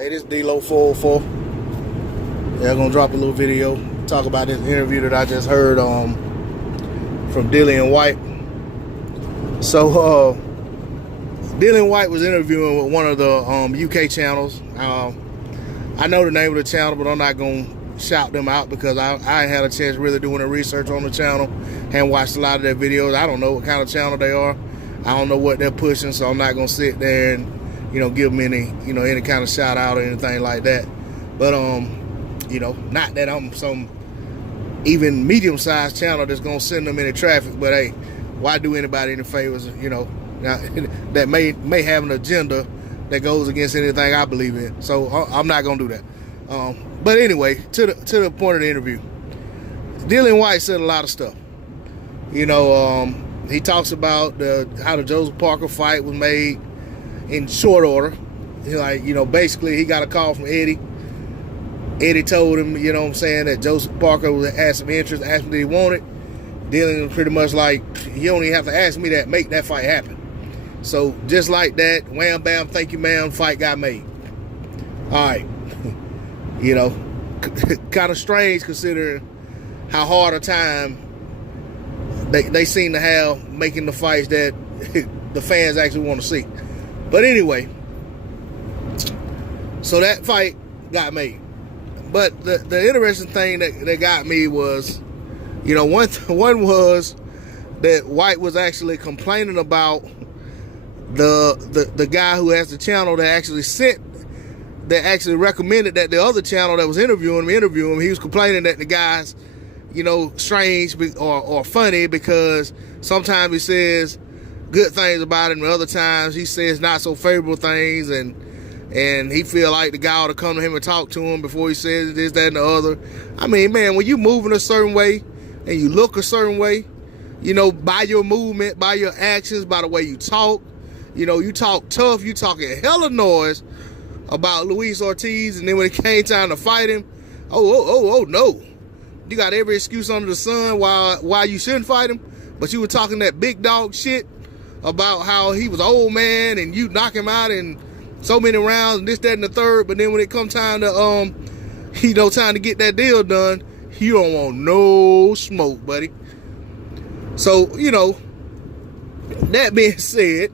Hey, this D-Lo 404. Yeah, I'm gonna drop a little video, talk about this interview that I just heard from Dillian Whyte. So Dillian Whyte was interviewing with one of the UK channels. I know the name of the channel, but I'm not gonna shout them out because I ain't had a chance really doing the research on the channel and watched a lot of their videos. I don't know what kind of channel they are. I don't know what they're pushing, so I'm not gonna sit there and give them any kind of shout out or anything like that. But not that I'm some even medium-sized channel that's gonna send them any traffic, but hey, why do anybody any favors, now, that may have an agenda that goes against anything I believe in. So I'm not gonna do that. But anyway, to the point of the interview, Dillian Whyte said a lot of stuff. He talks about how the Joseph Parker fight was made in short order. Basically he got a call from Eddie. Eddie told him, that Joseph Parker had some interest, asked him did he want it. Dillian was pretty much like, you don't even have to ask me that, make that fight happen. So just like that, wham bam, thank you ma'am, fight got made. All right. Kind of strange considering how hard a time they seem to have making the fights that the fans actually want to see. But anyway, so that fight got made. But the interesting thing that got me was, one was that Whyte was actually complaining about the guy who has the channel that actually recommended that the other channel that was interviewing him. He was complaining that the guy's, strange or funny because sometimes he says good things about him and other times he says not so favorable things, and he feel like the guy ought to come to him and talk to him before he says this, that, and the other. I mean, man, when you moving a certain way and you look a certain way, by your movement, by your actions, by the way you talk, you talk tough, you talking hella noise about Luis Ortiz, and then when it came time to fight him, oh no, you got every excuse under the sun why you shouldn't fight him, but you were talking that big dog shit about how he was an old man and you knock him out in so many rounds and this, that, and the third, but then when it come time to time to get that deal done, you don't want no smoke, buddy. So, that being said,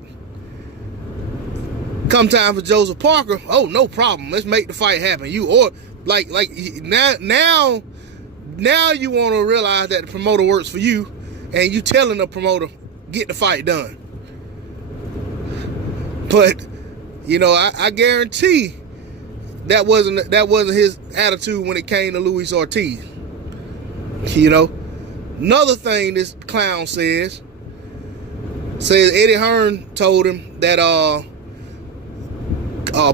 come time for Joseph Parker, oh, no problem. Let's make the fight happen. Now you want to realize that the promoter works for you, and you telling the promoter, get the fight done. But, I guarantee that wasn't his attitude when it came to Luis Ortiz. Another thing this clown says Eddie Hearn told him that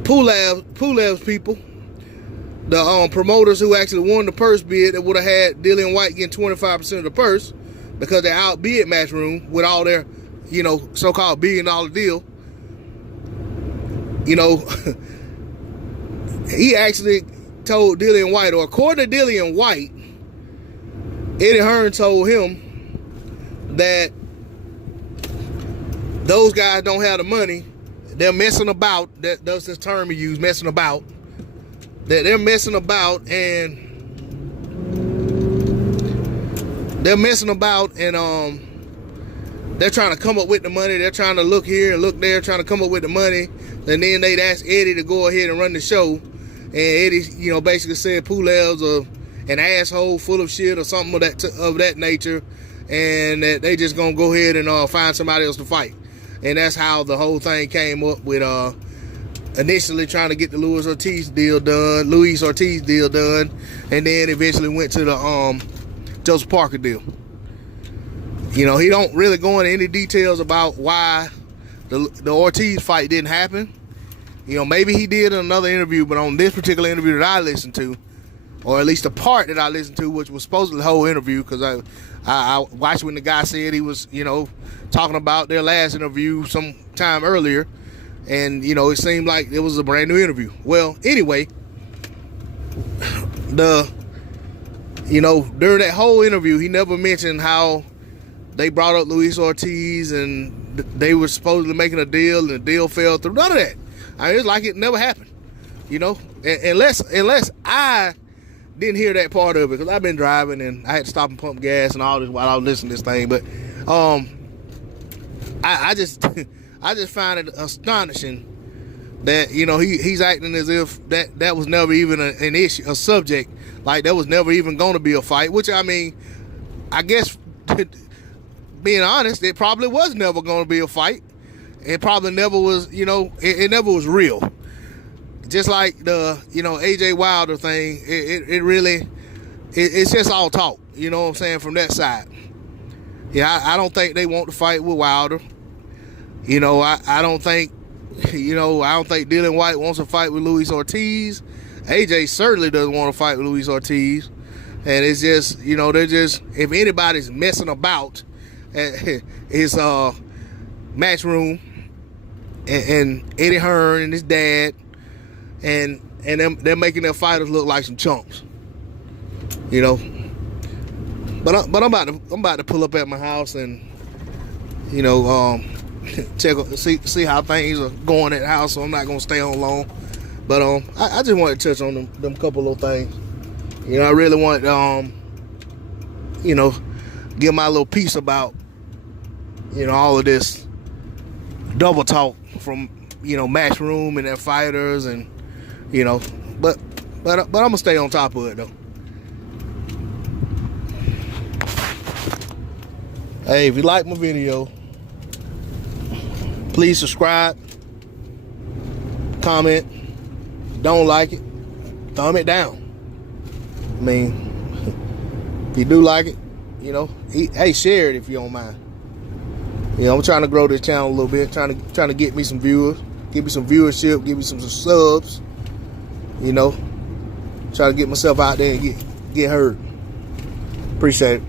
Pulev's people, the promoters who actually won the purse bid, that would have had Dillian Whyte getting 25% of the purse because they outbid Matchroom with all their, so-called $1 billion deal. He actually told Dillian Whyte, or according to Dillian Whyte, Eddie Hearn told him that those guys don't have the money. They're messing about. That's this term he used, messing about. That they're messing about and they're trying to come up with the money. They're trying to look here and look there, trying to come up with the money. And then they'd ask Eddie to go ahead and run the show. And Eddie, basically said Pulev's an asshole full of shit or something of that nature, and that they just gonna go ahead and find somebody else to fight. And that's how the whole thing came up with initially trying to get the Luis Ortiz deal done, and then eventually went to the Joseph Parker deal. He don't really go into any details about why the Ortiz fight didn't happen. Maybe he did in another interview, but on this particular interview that I listened to, or at least the part that I listened to, which was supposedly the whole interview, because I watched when the guy said he was, talking about their last interview some time earlier, and, it seemed like it was a brand new interview. Well, anyway, during that whole interview, he never mentioned how they brought up Luis Ortiz and they were supposedly making a deal and the deal fell through. None of that. It's like it never happened. You know, unless I didn't hear that part of it, because I've been driving and I had to stop and pump gas and all this while I was listening to this thing. But I just I just find it astonishing that, you know, he's acting as if that was never even an issue, a subject. Like that was never even going to be a fight. Which, I mean, I guess being honest, it probably was never going to be a fight. It probably never was. You know, it never was real. Just like the, you know, AJ Wilder thing, it really, it's just all talk, you know what I'm saying, from that side. Yeah, I don't think they want to fight with Wilder. You know, I don't think, you know, I don't think Dylan Whyte wants to fight with Luis Ortiz. AJ certainly doesn't want to fight with Luis Ortiz. And it's just, you know, they're just, if anybody's messing about, it's Matchroom and Eddie Hearn and his dad. And they're making their fighters look like some chumps, you know. But I'm about to pull up at my house and, you know, check see how things are going at the house. So I'm not gonna stay on long. But I just want to touch on them couple of things. You know, I really want you know, give my little piece about, you know, all of this double talk from, you know, Matchroom and their fighters, and, you know, but I'm gonna stay on top of it though. Hey, if you like my video, please subscribe, comment. Don't like it, thumb it down. I mean, if you do like it, you know, hey, share it if you don't mind. You know, I'm trying to grow this channel a little bit, trying to get me some viewers, give me some viewership, give me some subs. You know, try to get myself out there and get heard. Appreciate it.